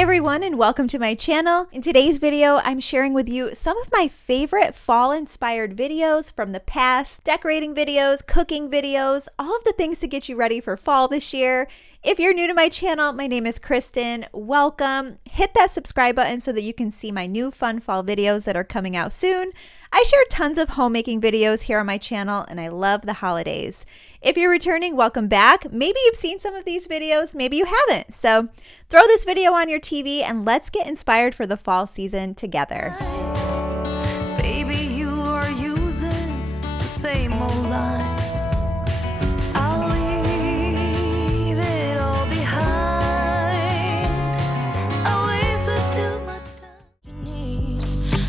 everyone, and welcome to my channel. In today's video, I'm sharing with you some of my favorite fall-inspired videos from the past, decorating videos, cooking videos, all of the things to get you ready for fall this year. If you're new to my channel, my name is Kristen. Welcome. Hit that subscribe button so that you can see my new fun fall videos that are coming out soon. I share tons of homemaking videos here on my channel, and I love the holidays. If you're returning, welcome back. Maybe you've seen some of these videos, maybe you haven't. So throw this video on your TV and let's get inspired for the fall season together. Baby, you are using the same old lines. I'll leave it all behind. I wasted too much time. You need.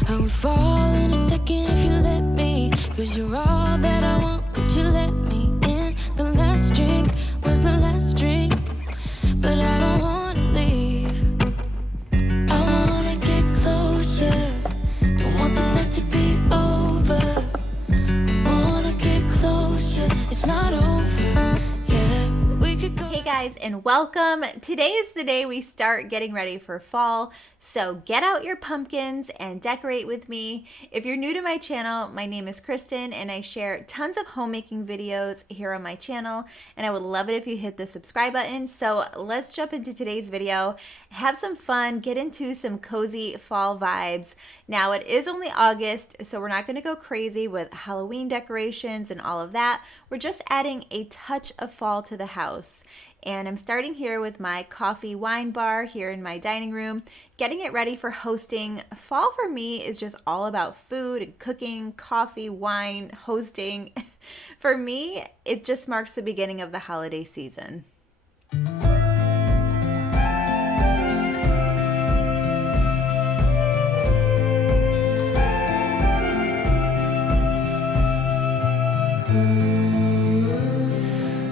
I would fall in a second if you let me. 'Cause you're all that I want. Could you let me in? The last drink was the last drink, but I don't wanna leave. I wanna get closer. Don't want this night to be over. Wanna get closer. It's not over yet. We could go. Hey guys, and welcome. Today is the day we start getting ready for fall. So get out your pumpkins and decorate with me. If you're new to my channel, my name is Kristen and I share tons of homemaking videos here on my channel, and I would love it if you hit the subscribe button. So let's jump into today's video, have some fun, get into some cozy fall vibes. Now it is only August, so we're not gonna go crazy with Halloween decorations and all of that. We're just adding a touch of fall to the house. And I'm starting here with my coffee wine bar here in my dining room, getting it ready for hosting. Fall for me is just all about food and cooking, coffee, wine, hosting. For me, it just marks the beginning of the holiday season.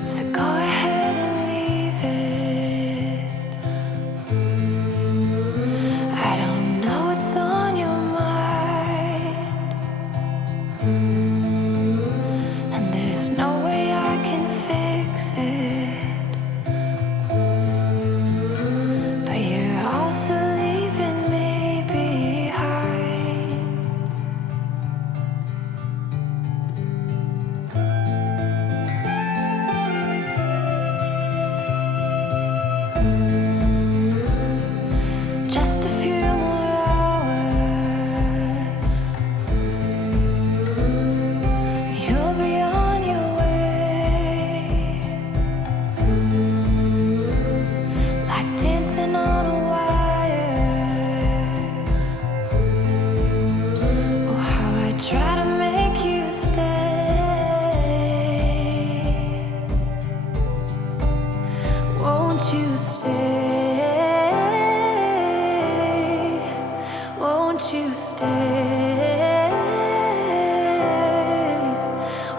So go ahead and leave it. I don't know what's on your mind, and there's no way I can fix it. But you're also leaving me behind. Just a few more hours, you'll be on your way, like dancing on a wire. Oh, how I try to make you stay. Won't you stay? Won't you stay?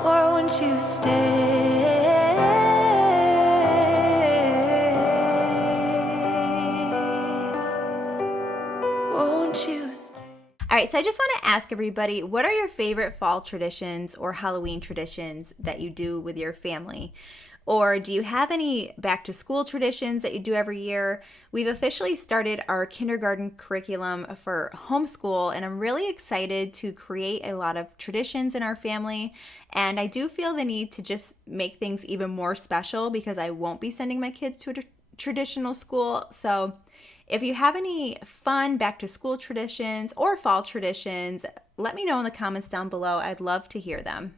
Or won't you stay? Won't you stay? All right, so I just want to ask everybody, what are your favorite fall traditions or Halloween traditions that you do with your family? Or do you have any back to school traditions that you do every year? We've officially started our kindergarten curriculum for homeschool, and I'm really excited to create a lot of traditions in our family. And I do feel the need to just make things even more special because I won't be sending my kids to a traditional school. So if you have any fun back to school traditions or fall traditions, let me know in the comments down below. I'd love to hear them.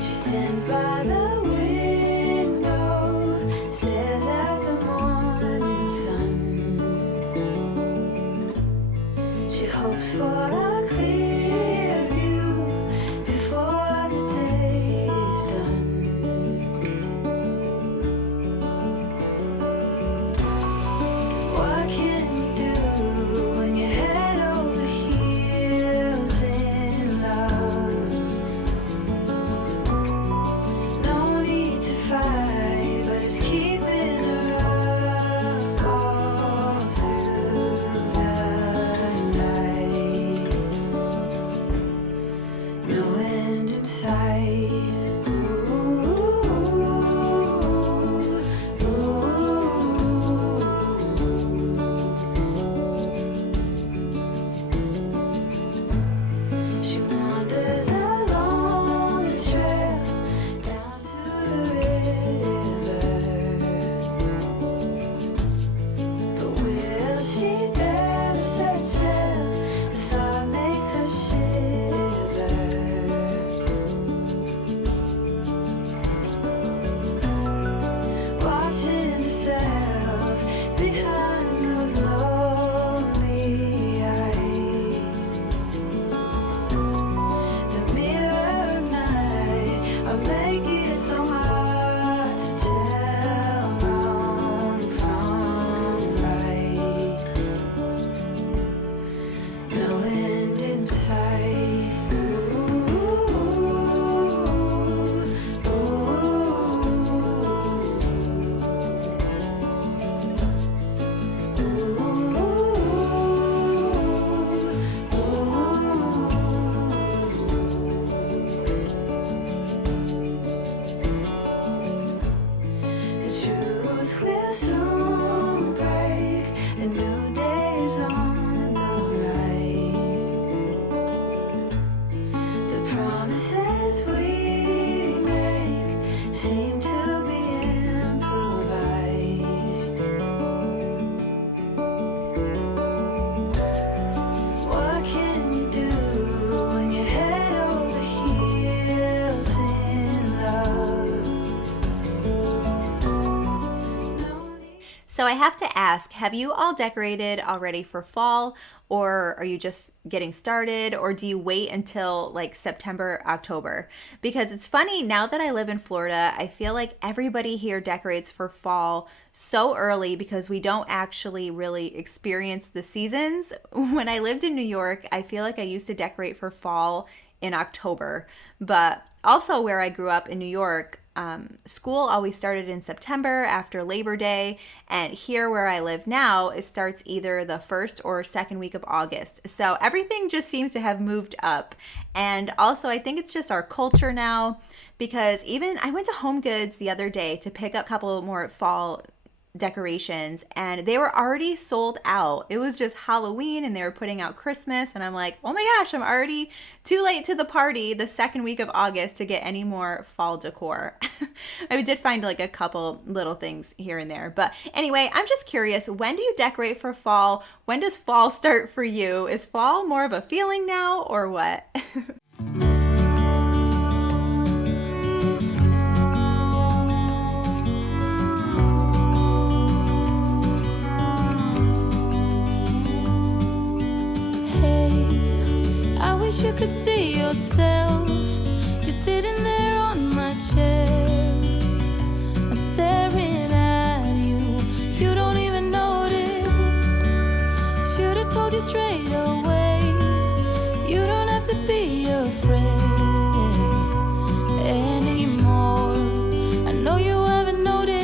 She stands by the window, stares at the morning sun. So I have to ask, have you all decorated already for fall, or are you just getting started, or do you wait until like September, October? Because it's funny, now that I live in Florida, I feel like everybody here decorates for fall so early because we don't actually really experience the seasons. When I lived in New York, I feel like I used to decorate for fall in October. But also where I grew up in New York, school always started in September after Labor Day. And here where I live now, it starts either the first or second week of August. So everything just seems to have moved up. And also, I think it's just our culture now, because even I went to Home Goods the other day to pick up a couple more fall decorations and they were already sold out. It was just Halloween and they were putting out Christmas, and I'm like, oh my gosh, I'm already too late to the party the second week of August to get any more fall decor. I did find like a couple little things here and there, but anyway, I'm just curious, when do you decorate for fall? When does fall start for you? Is fall more of a feeling now or what? You could see yourself just sitting there on my chair. I'm staring at you, you don't even notice. Should've told you straight away, you don't have to be afraid anymore. I know you haven't noticed.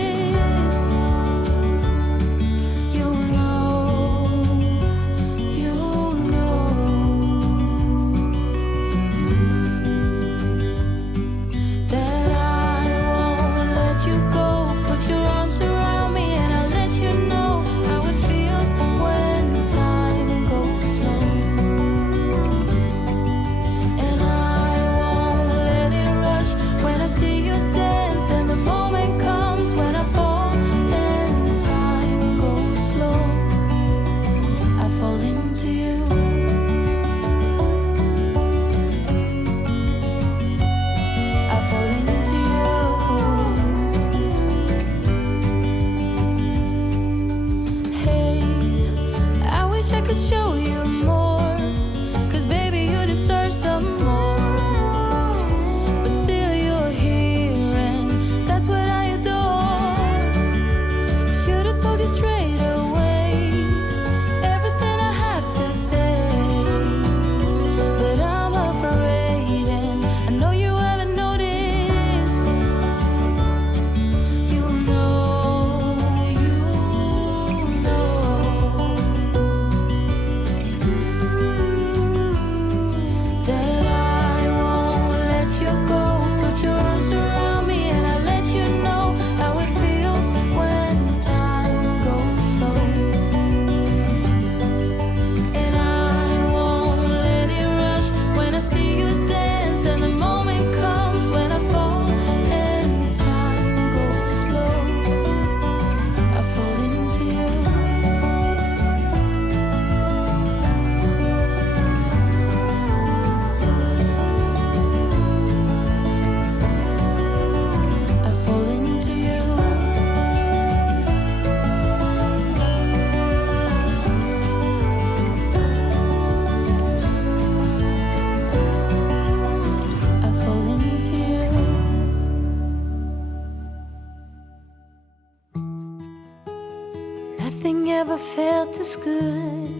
Nothing ever felt as good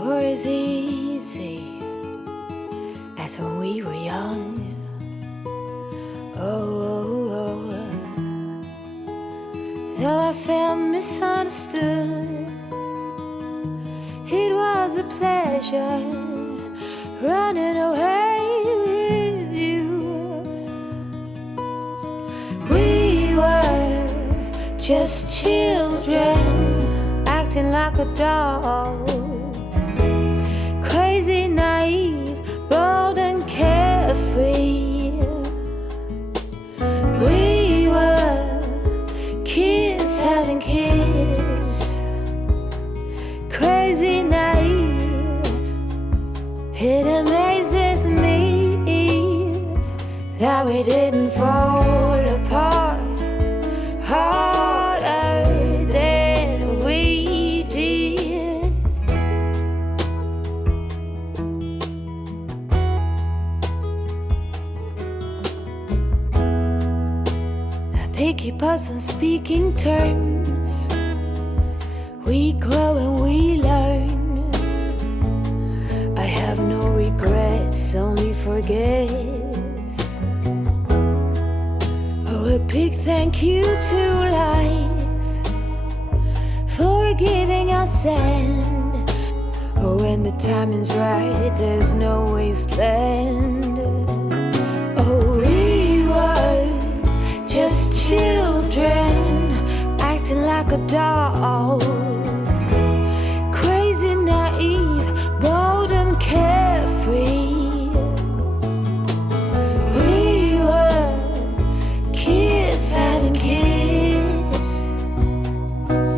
or as easy as when we were young. Though I felt misunderstood, it was a pleasure running away with you. We were just children acting like adults, crazy, naive, bold and carefree. We were kids having kids, crazy, naive. It amazes me that we didn't fall apart hard keep us on speaking terms. We grow and we learn. I have no regrets, only forgets. Oh, a big thank you to life for giving us end. Oh, when the timing's right, there's no wasteland. Oh, we were just children, acting like adults. Crazy, naive, bold and carefree. We were kids having kids.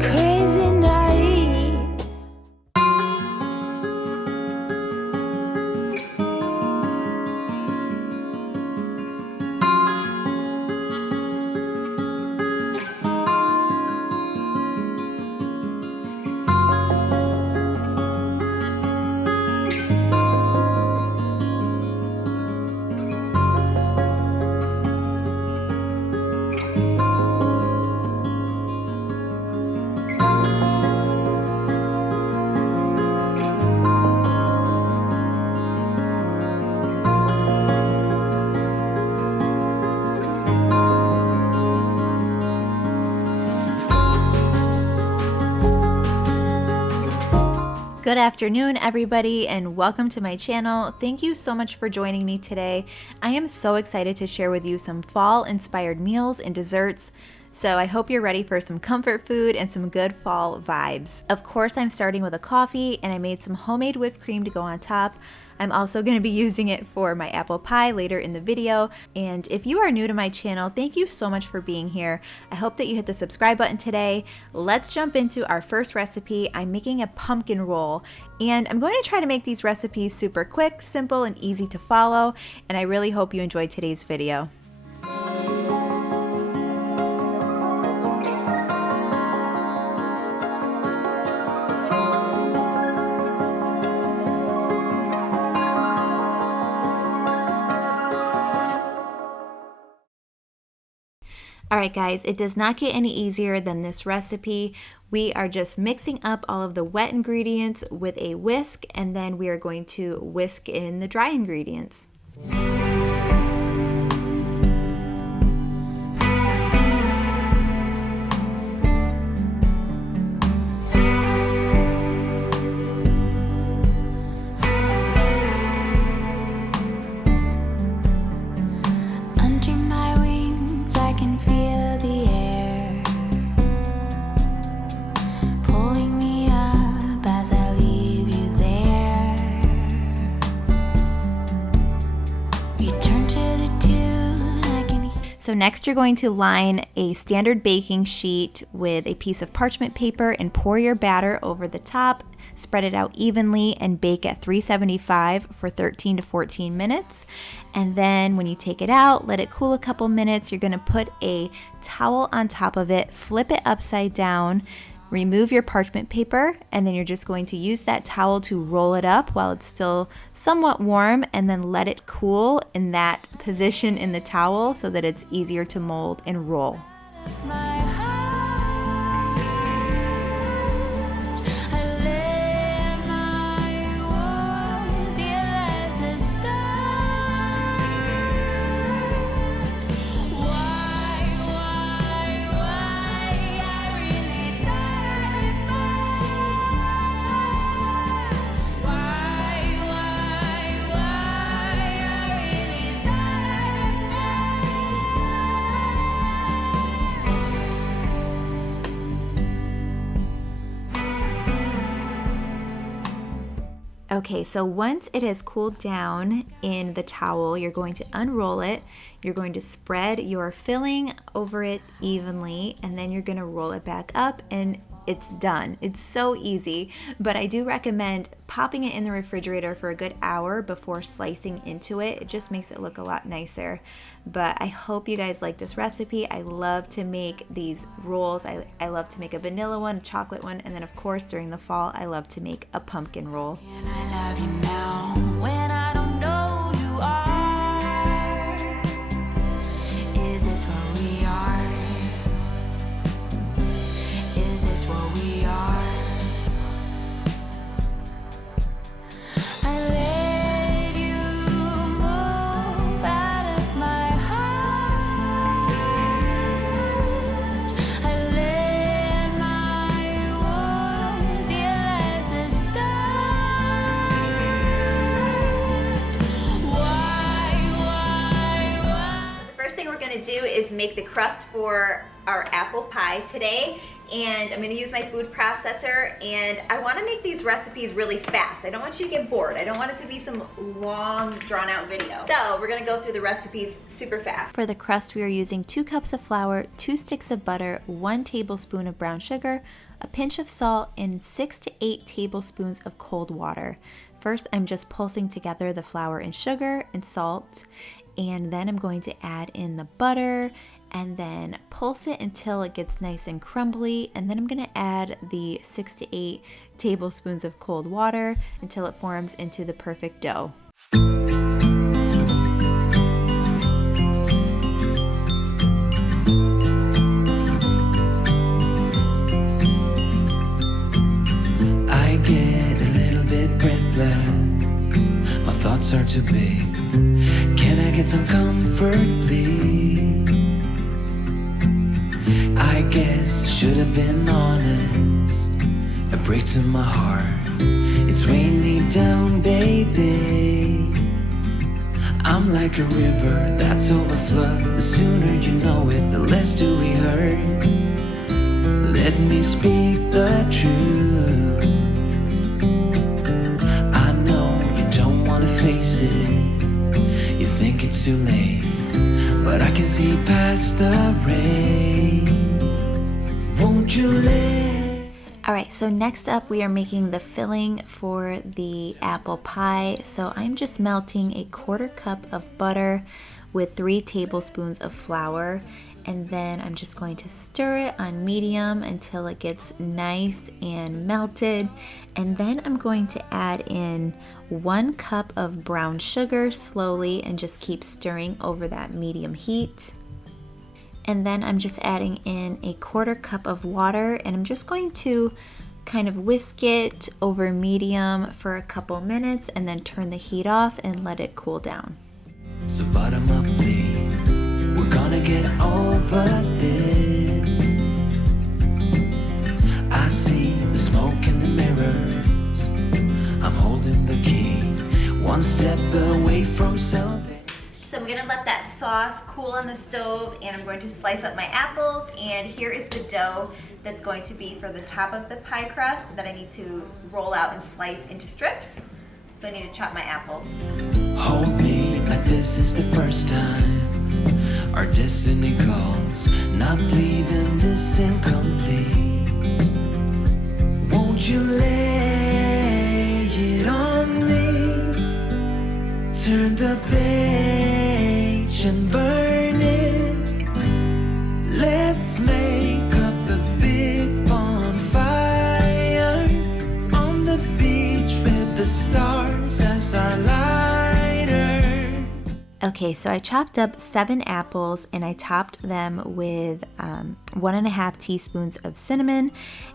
Crazy, naive. Good afternoon, everybody, and welcome to my channel. Thank you so much for joining me today. I am so excited to share with you some fall-inspired meals and desserts. So I hope you're ready for some comfort food and some good fall vibes. Of course, I'm starting with a coffee, and I made some homemade whipped cream to go on top. I'm also going to be using it for my apple pie later in the video. And if you are new to my channel, thank you so much for being here. I hope that you hit the subscribe button today. Let's jump into our first recipe. I'm making a pumpkin roll, and I'm going to try to make these recipes super quick, simple, and easy to follow. And I really hope you enjoyed today's video. Alright guys, it does not get any easier than this recipe. We are just mixing up all of the wet ingredients with a whisk, and then we are going to whisk in the dry ingredients. So next you're going to line a standard baking sheet with a piece of parchment paper and pour your batter over the top, spread it out evenly, and bake at 375 for 13 to 14 minutes. And then when you take it out, let it cool a couple minutes. You're going to put a towel on top of it, flip it upside down, remove your parchment paper, and then you're just going to use that towel to roll it up while it's still somewhat warm, and then let it cool in that position in the towel so that it's easier to mold and roll. Okay, so once it has cooled down in the towel, you're going to unroll it. You're going to spread your filling over it evenly, and then you're going to roll it back up, and it's done. It's so easy, but I do recommend popping it in the refrigerator for a good hour before slicing into it. It just makes it look a lot nicer. But I hope you guys like this recipe. I love to make these rolls. I love to make a vanilla one, a chocolate one, and then of course during the fall I love to make a pumpkin roll. Can I love you now when I don't know you are? Is this where we are? gonna do is make the crust for our apple pie today. And I'm gonna use my food processor, and I wanna make these recipes really fast. I don't want you to get bored. I don't want it to be some long, drawn out video. So we're gonna go through the recipes super fast. For the crust, we are using 2 cups of flour, 2 sticks of butter, 1 tablespoon of brown sugar, a pinch of salt, and 6 to 8 tablespoons of cold water. First, I'm just pulsing together the flour and sugar and salt, and then I'm going to add in the butter, and then pulse it until it gets nice and crumbly, and then I'm gonna add the 6 to 8 tablespoons of cold water until it forms into the perfect dough. I get a little bit breathless, my thoughts are too big. Can I get some comfort, please? I guess I should have been honest. It breaks in my heart. It's weighing me down, baby. I'm like a river that's overflowed. The sooner you know it, the less do we hurt. Let me speak the truth. I know you don't wanna face it. You think it's too late, but I can see past the rain. Won't you let? All right, so next up we are making the filling for the apple pie. So I'm just melting a 1/4 cup of butter with 3 tablespoons of flour, and then I'm just going to stir it on medium until it gets nice and melted. And then I'm going to add in 1 cup of brown sugar slowly and just keep stirring over that medium heat. And then I'm just adding in a 1/4 cup of water, and I'm just going to kind of whisk it over medium for a couple minutes and then turn the heat off and let it cool down. So bottom up, please. We're gonna get over this. I see the smoke in the mirrors. I'm holding the key, one step away from salvation. So I'm gonna let that sauce cool on the stove, and I'm going to slice up my apples, and here is the dough that's going to be for the top of the pie crust that I need to roll out and slice into strips. So I need to chop my apples. Hold me like this is the first time. Our destiny calls, not leaving this incomplete. Won't you lay it on me? Turn the page and burn it. Let's make up a big bonfire on the beach with the stars as our lighter. Okay, so I chopped up 7 apples and I topped them with 1.5 teaspoons of cinnamon,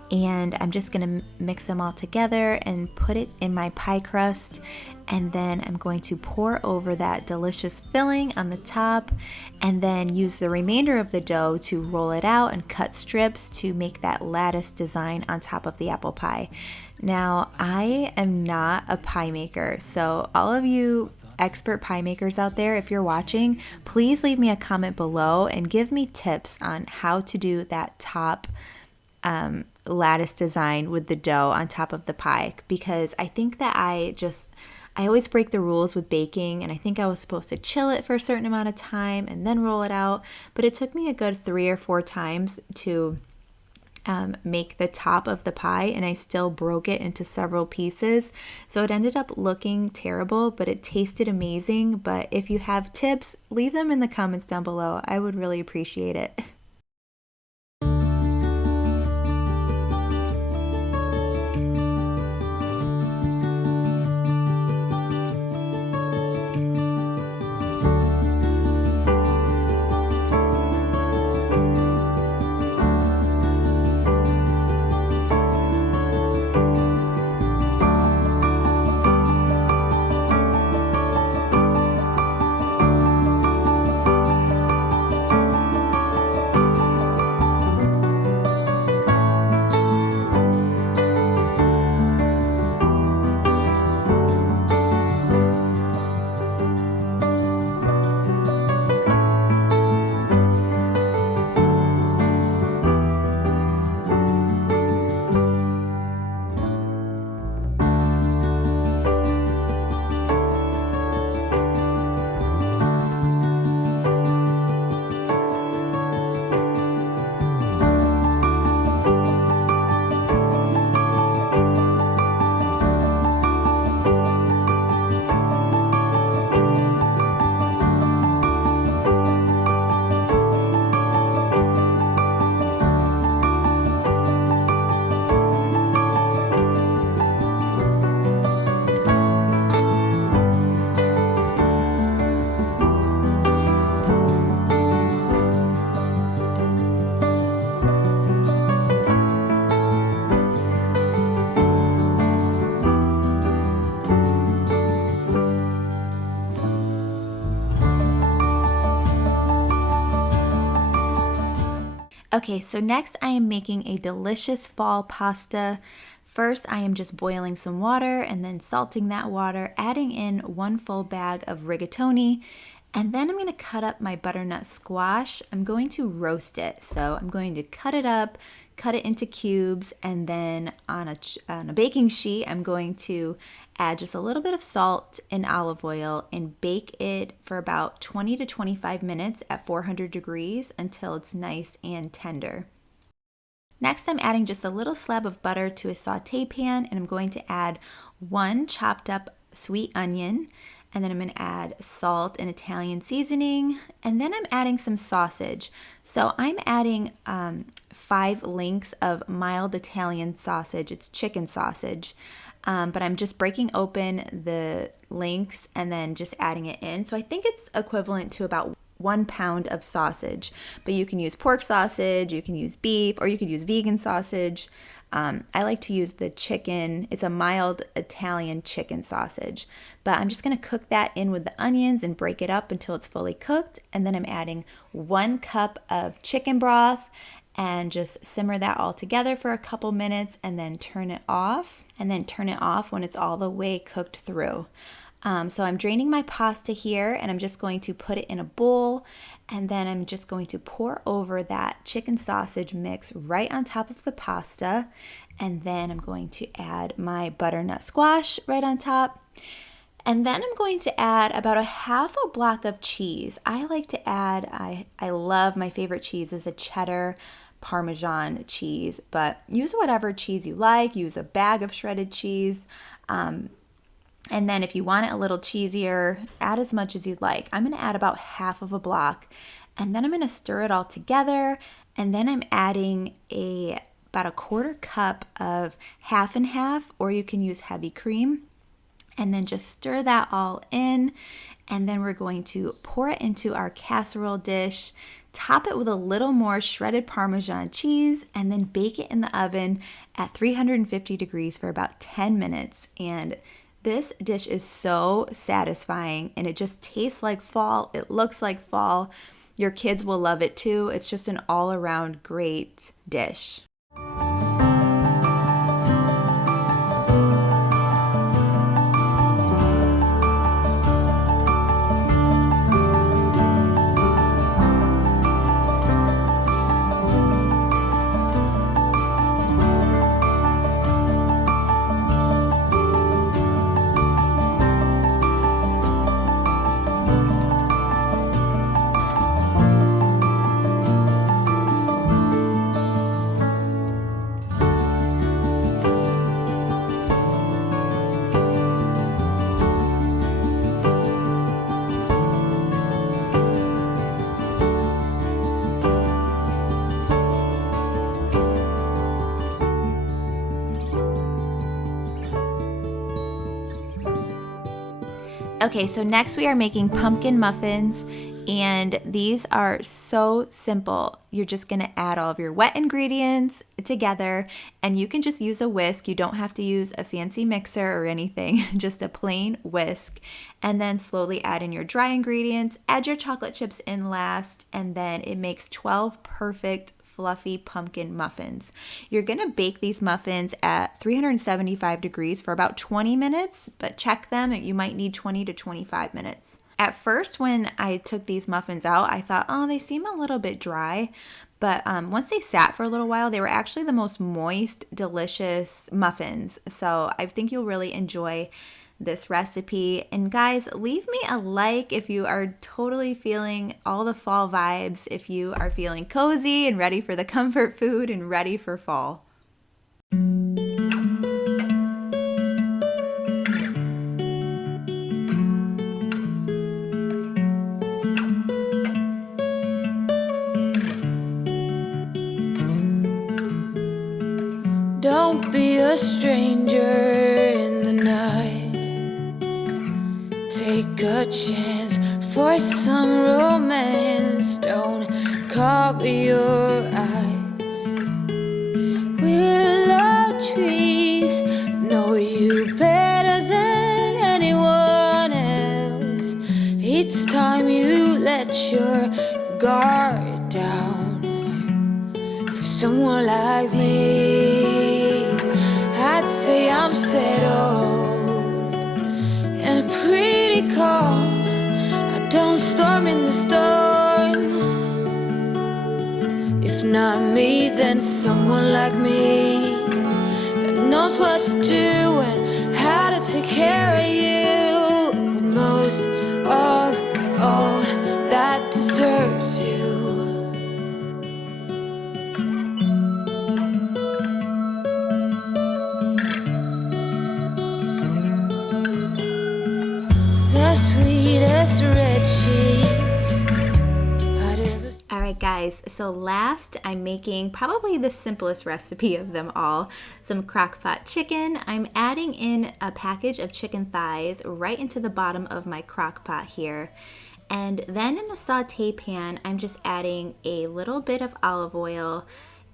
and I'm just gonna mix them all together and put it in my pie crust, and then I'm going to pour over that delicious filling on the top, and then use the remainder of the dough to roll it out and cut strips to make that lattice design on top of the apple pie. Now, I am not a pie maker, so all of you expert pie makers out there, if you're watching, please leave me a comment below and give me tips on how to do that top lattice design with the dough on top of the pie, because I think that I always break the rules with baking, and I think I was supposed to chill it for a certain amount of time and then roll it out, but it took me a good 3 or 4 times to make the top of the pie, and I still broke it into several pieces. So it ended up looking terrible, but it tasted amazing. But if you have tips, leave them in the comments down below. I would really appreciate it. Okay, so next I am making a delicious fall pasta. First, I am just boiling some water and then salting that water, adding in 1 full bag of rigatoni, and then I'm going to cut up my butternut squash. I'm going to roast it. So I'm going to cut it up, cut it into cubes, and then on a baking sheet, I'm going to add just a little bit of salt and olive oil and bake it for about 20 to 25 minutes at 400 degrees until it's nice and tender. Next, I'm adding just a little slab of butter to a saute pan, and I'm going to add 1 chopped up sweet onion, and then I'm going to add salt and Italian seasoning, and then I'm adding some sausage. So I'm adding 5 links of mild Italian sausage. It's chicken sausage, but I'm just breaking open the links and then just adding it in. So I think it's equivalent to about 1 pound of sausage, but you can use pork sausage, you can use beef, or you could use vegan sausage. I like to use the chicken. It's a mild Italian chicken sausage, but I'm just going to cook that in with the onions and break it up until it's fully cooked. And then I'm adding 1 cup of chicken broth and just simmer that all together for a couple minutes and then turn it off, when it's all the way cooked through. So I'm draining my pasta here, and I'm just going to put it in a bowl, and then I'm just going to pour over that chicken sausage mix right on top of the pasta, and then I'm going to add my butternut squash right on top. And then I'm going to add about a half a block of cheese. I like to add, I love, my favorite cheese is a cheddar Parmesan cheese, but use whatever cheese you like. Use a bag of shredded cheese. And then if you want it a little cheesier, add as much as you'd like. I'm going to add about half of a block, and then I'm going to stir it all together, and then I'm adding about a 1/4 cup of half and half, or you can use heavy cream, and then just stir that all in, and then we're going to pour it into our casserole dish, top it with a little more shredded Parmesan cheese, and then bake it in the oven at 350 degrees for about 10 minutes. And this dish is so satisfying, and it just tastes like fall. It looks like fall. Your kids will love it too. It's just an all-around great dish. Okay, so next we are making pumpkin muffins, and these are so simple. You're just gonna add all of your wet ingredients together, and you can just use a whisk. You don't have to use a fancy mixer or anything, just a plain whisk, and then slowly add in your dry ingredients, add your chocolate chips in last, and then it makes 12 perfect fluffy pumpkin muffins. You're going to bake these muffins at 375 degrees for about 20 minutes, but check them. You might need 20 to 25 minutes. At first, when I took these muffins out, I thought, oh, they seem a little bit dry. But once they sat for a little while, they were actually the most moist, delicious muffins. So I think you'll really enjoy this recipe. And guys, leave me a like if you are totally feeling all the fall vibes, if you are feeling cozy and ready for the comfort food and ready for fall. Don't be a stranger in the night. Take a chance for some romance. Don't cover your eyes. Willow trees know you better than anyone else. It's time you let your guard down. like me, I'd say I'm settled and a pretty calm. I don't storm in the storm. If not me, then someone like me that knows what to do and how to take care of you. But most of all, that deserves you. The sweetest red cheese I'd ever seen. All right, guys, so last I'm making probably the simplest recipe of them all, some crock pot chicken. I'm adding in a package of chicken thighs right into the bottom of my crock pot here. And then in a saute pan, I'm just adding a little bit of olive oil,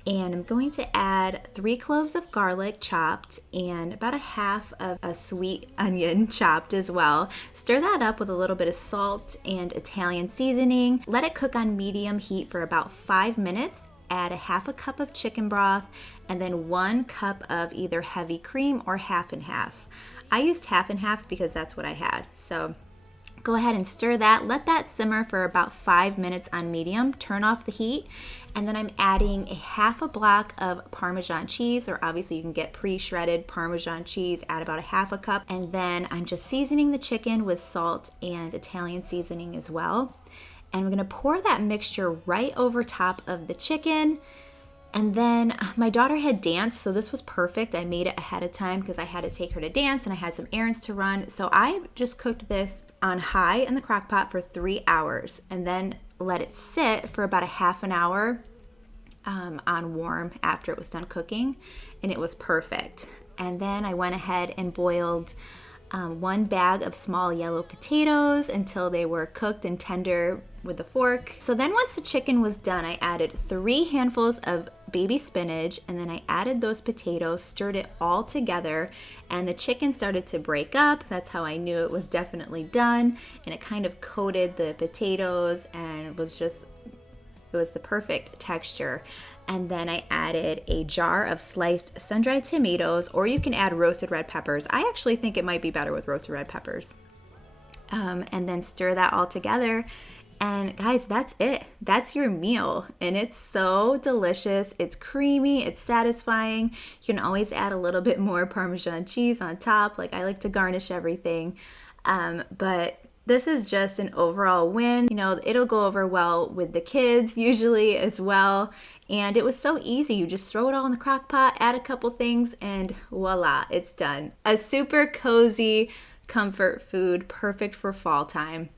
and I'm going to add 3 cloves of garlic chopped and about a half of a sweet onion chopped as well. Stir that up with a little bit of salt and Italian seasoning. Let it cook on medium heat for about 5 minutes. Add a half a cup of chicken broth and then 1 cup of either heavy cream or half and half. I used half and half because that's what I had. So go ahead and stir that. Let that simmer for about 5 minutes on medium. Turn off the heat. And then I'm adding a half a block of Parmesan cheese, or obviously you can get pre-shredded Parmesan cheese, add about a half a cup. And then I'm just seasoning the chicken with salt and Italian seasoning as well. And I'm gonna pour that mixture right over top of the chicken. And then my daughter had dance, so this was perfect. I made it ahead of time because I had to take her to dance and I had some errands to run. So I just cooked this on high in the crock pot for 3 hours and then let it sit for about a half an hour on warm after it was done cooking, and it was perfect. And then I went ahead and boiled 1 bag of small yellow potatoes until they were cooked and tender with a fork. So then once the chicken was done, I added 3 handfuls of baby spinach, and then I added those potatoes, stirred it all together, and the chicken started to break up. That's how I knew it was definitely done, and it kind of coated the potatoes, and it was the perfect texture. And then I added a jar of sliced sun-dried tomatoes, or you can add roasted red peppers. I actually think it might be better with roasted red peppers. And then stir that all together. And guys, that's it. That's your meal. And it's so delicious. It's creamy. It's satisfying. You can always add a little bit more Parmesan cheese on top. Like, I like to garnish everything. But this is just an overall win. You know, it'll go over well with the kids usually as well. And it was so easy. You just throw it all in the crock pot, add a couple things, and voila, it's done. A super cozy comfort food, perfect for fall time.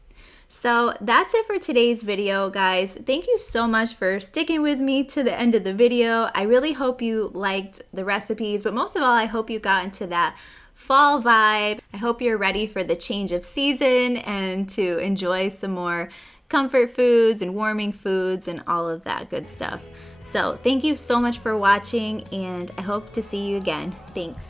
So that's it for today's video, guys. Thank you so much for sticking with me to the end of the video. I really hope you liked the recipes, but most of all, I hope you got into that fall vibe. I hope you're ready for the change of season and to enjoy some more comfort foods and warming foods and all of that good stuff. So thank you so much for watching, and I hope to see you again. Thanks.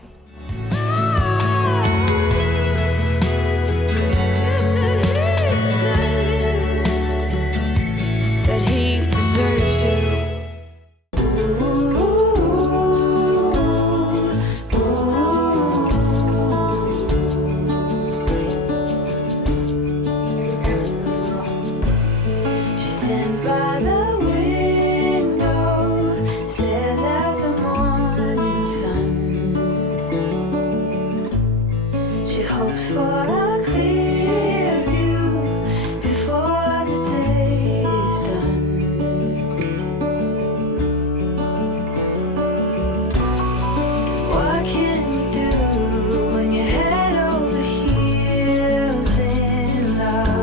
That he deserves you. She stands by the window, stares at the morning sun. She hopes for a clear view before the day is done. What can you do when you're head over heels in love?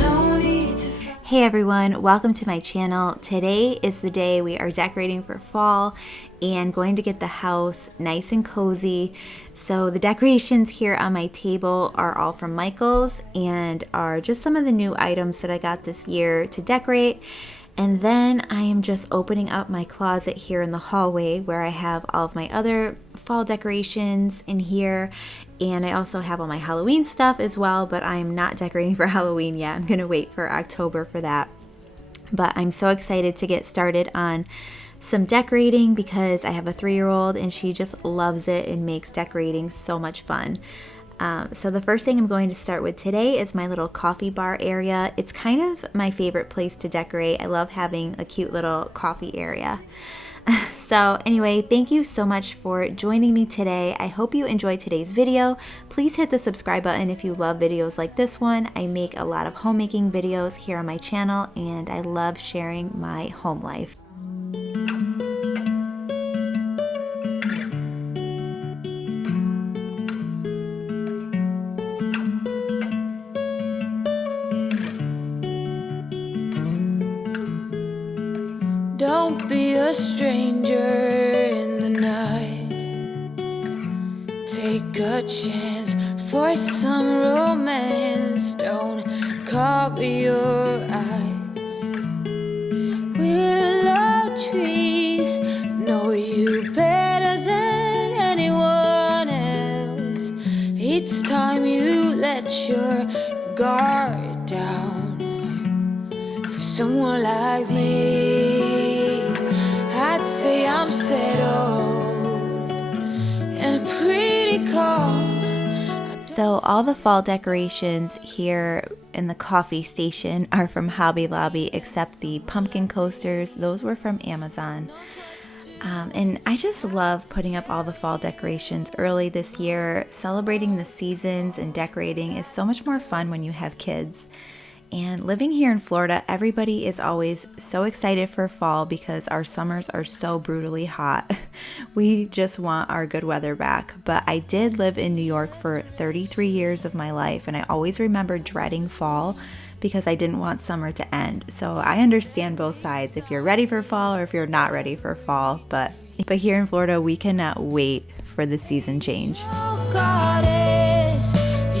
No need to fight. Hey everyone, welcome to my channel. Today is the day we are decorating for fall and going to get the house nice and cozy. So the decorations here on my table are all from Michael's and are just some of the new items that I got this year to decorate. And then I am just opening up my closet here in the hallway where I have all of my other fall decorations in here. And I also have all my Halloween stuff as well, but I'm not decorating for Halloween yet. I'm gonna wait for October for that. But I'm so excited to get started on some decorating because I have a 3-year-old and she just loves it and makes decorating so much fun. So the first thing I'm going to start with today is my little coffee bar area. It's kind of my favorite place to decorate. I love having a cute little coffee area. So anyway, thank you so much for joining me today. I hope you enjoyed today's video. Please hit the subscribe button if you love videos like this one. I make a lot of homemaking videos here on my channel and I love sharing my home life. Don't be a stranger in the night. Take a chance for some romance. Don't cover your eyes. Willow trees know you better than anyone else. It's time you let your guard down for someone like me. I'd say I'm settled and pretty calm. So all the fall decorations here in the coffee station are from Hobby Lobby, except the pumpkin coasters. Those were from Amazon. And I just love putting up all the fall decorations early this year. Celebrating the seasons and decorating is so much more fun when you have kids. And living here in Florida, everybody is always so excited for fall because our summers are so brutally hot. We just want our good weather back. But I did live in New York for 33 years of my life, and I always remember dreading fall because I didn't want summer to end. So I understand both sides, if you're ready for fall or if you're not ready for fall. But here in Florida, we cannot wait for the season change. Oh, goddess,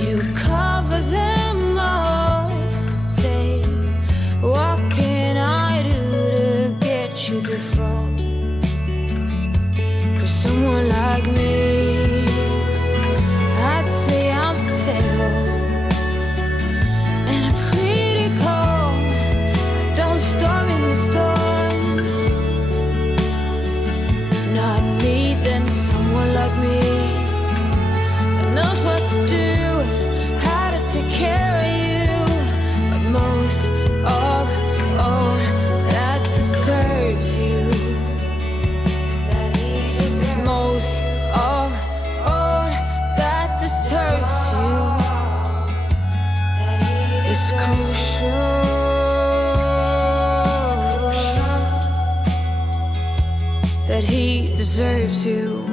you cover them all. Say, what can I do to get you to fall for someone like me? I'd say I'm settled and I'm pretty calm. I don't storm in the storm. If not me, then someone like me that knows what to do, how to take care of you. But most of all, that deserves you. It's most of all that deserves you. It's crucial that he deserves you.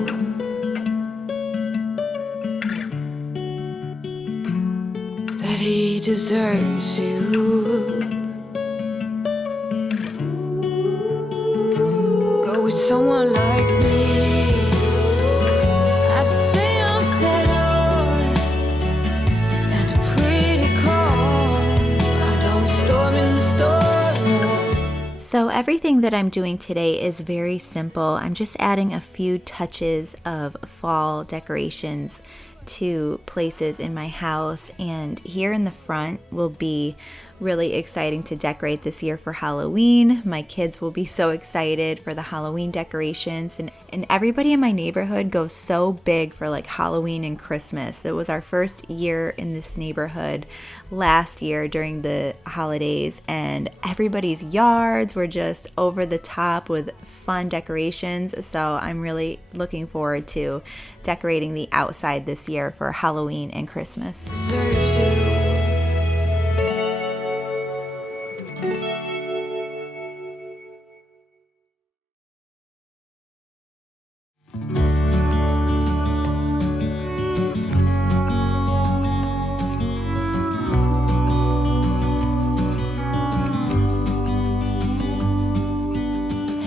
That he deserves you. Go with someone like me. I'd say I'm settled and I'm pretty calm. I don't storm in the storm, no. So everything that I'm doing today is very simple. I'm just adding a few touches of fall decorations to places in my house, and here in the front will be really exciting to decorate this year for Halloween. My kids will be so excited for the Halloween decorations, and everybody in my neighborhood goes so big for like Halloween and Christmas. It was our first year in this neighborhood last year during the holidays, and everybody's yards were just over the top with fun decorations. So I'm really looking forward to decorating the outside this year for Halloween and Christmas. Deserves you.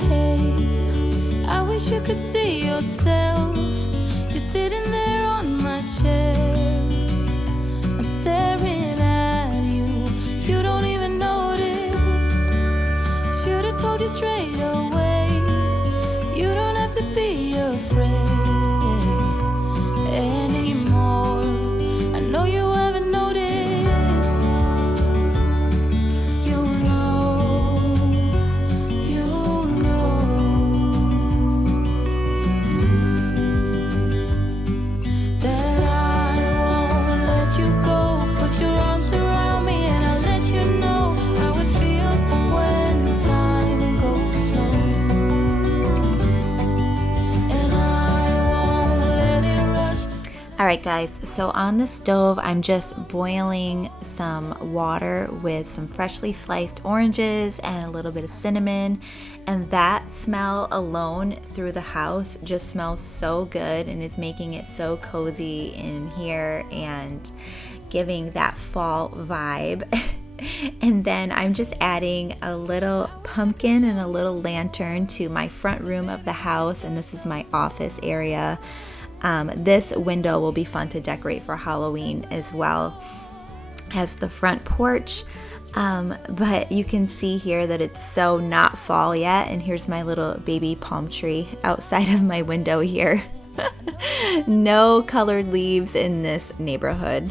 Hey, I wish you could see yourself just sitting there on my chair. I'm staring at you, you don't even notice. Should've told you straight away, you don't have to be afraid anymore. I know you haven't noticed, you know. Alright guys, so on the stove I'm just boiling some water with some freshly sliced oranges and a little bit of cinnamon, and that smell alone through the house just smells so good and is making it so cozy in here and giving that fall vibe. And then I'm just adding a little pumpkin and a little lantern to my front room of the house, and this is my office area. This window will be fun to decorate for Halloween as well as the front porch. But you can see here that it's so not fall yet, and here's my little baby palm tree outside of my window here. No colored leaves in this neighborhood.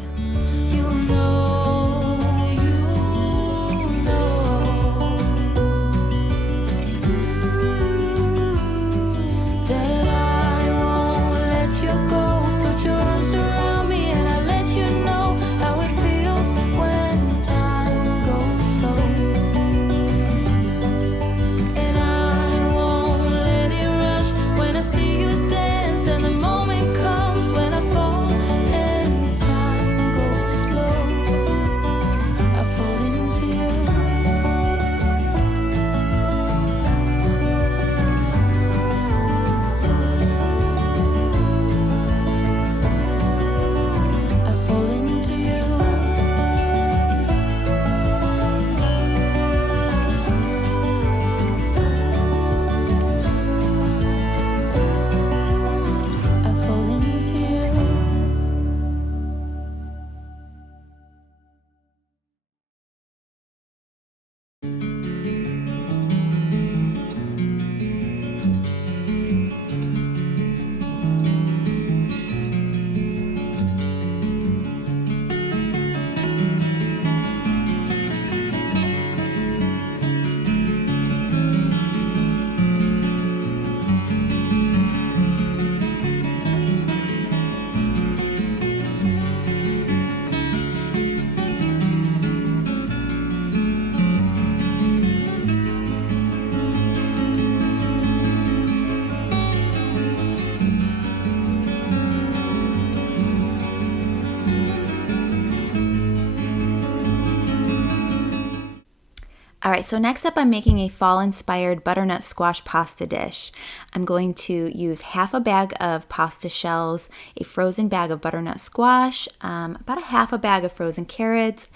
Alright, so next up I'm making a fall-inspired butternut squash pasta dish. I'm going to use half a bag of pasta shells, a frozen bag of butternut squash, about a half a bag of frozen carrots,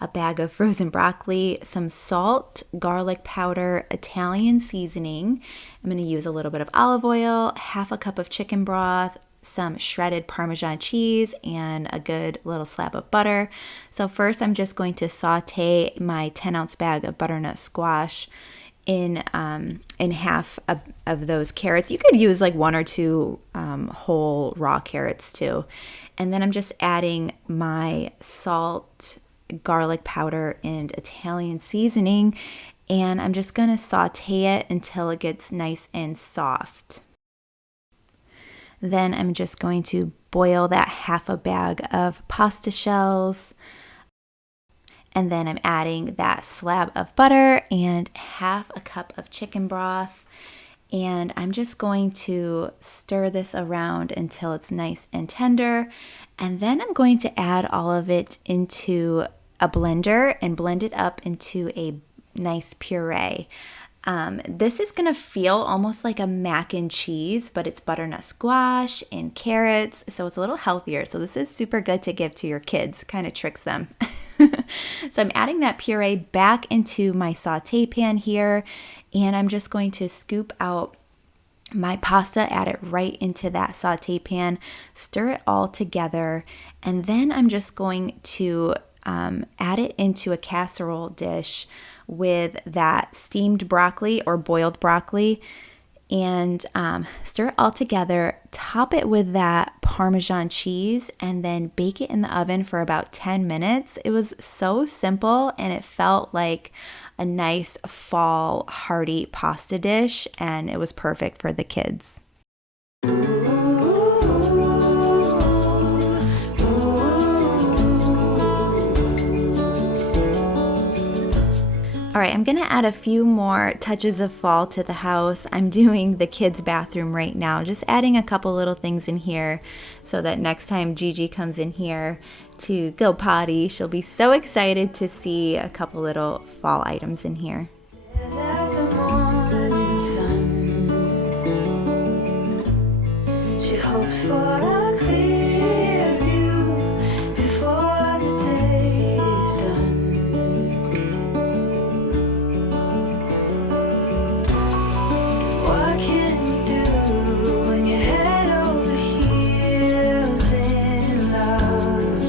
a bag of frozen broccoli, some salt, garlic powder, Italian seasoning. I'm going to use a little bit of olive oil, half a cup of chicken broth, some shredded Parmesan cheese, and a good little slab of butter. So first I'm just going to saute my 10-ounce bag of butternut squash in half of those carrots. You could use like one or two whole raw carrots too. And then I'm just adding my salt, garlic powder, and Italian seasoning, and I'm just going to saute it until it gets nice and soft. Then I'm just going to boil that half a bag of pasta shells. And then I'm adding that slab of butter and half a cup of chicken broth. And I'm just going to stir this around until it's nice and tender. And then I'm going to add all of it into a blender and blend it up into a nice puree. This is going to feel almost like a mac and cheese, but it's butternut squash and carrots, so it's a little healthier. So this is super good to give to your kids, kind of tricks them. So I'm adding that puree back into my saute pan here, and I'm just going to scoop out my pasta, add it right into that saute pan, stir it all together, and then I'm just going to add it into a casserole dish with that steamed broccoli or boiled broccoli, and stir it all together, top it with that Parmesan cheese, and then bake it in the oven for about 10 minutes. It was so simple, and it felt like a nice fall hearty pasta dish, and it was perfect for the kids. All All right, I'm gonna add a few more touches of fall to the house. I'm doing the kids' bathroom right now, just adding a couple little things in here so that next time Gigi comes in here to go potty, she'll be so excited to see a couple little fall items in here. She hopes for a clear view before the day is done. What can you do when you're head over heels in love?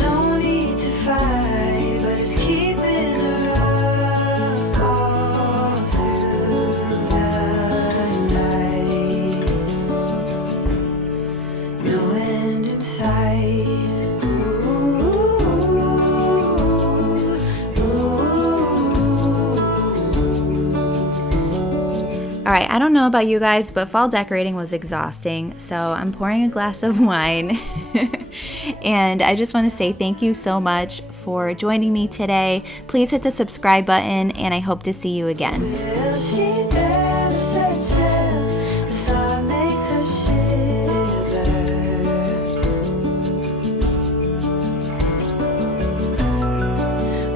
No need to fight, but it's keeping her up all through the night. No end in sight. All right, I don't know about you guys, but fall decorating was exhausting, so I'm pouring a glass of wine. And I just want to say thank you so much for joining me today. Please hit the subscribe button, and I hope to see you again. Will she dare to set sail? The thought makes her shiver.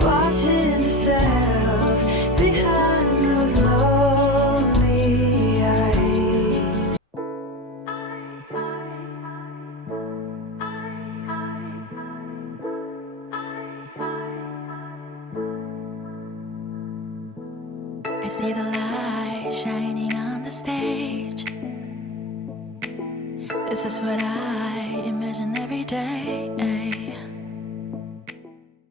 Watching herself behind those lonely eyes. I see the light shining on the stage. This is what I imagine every day.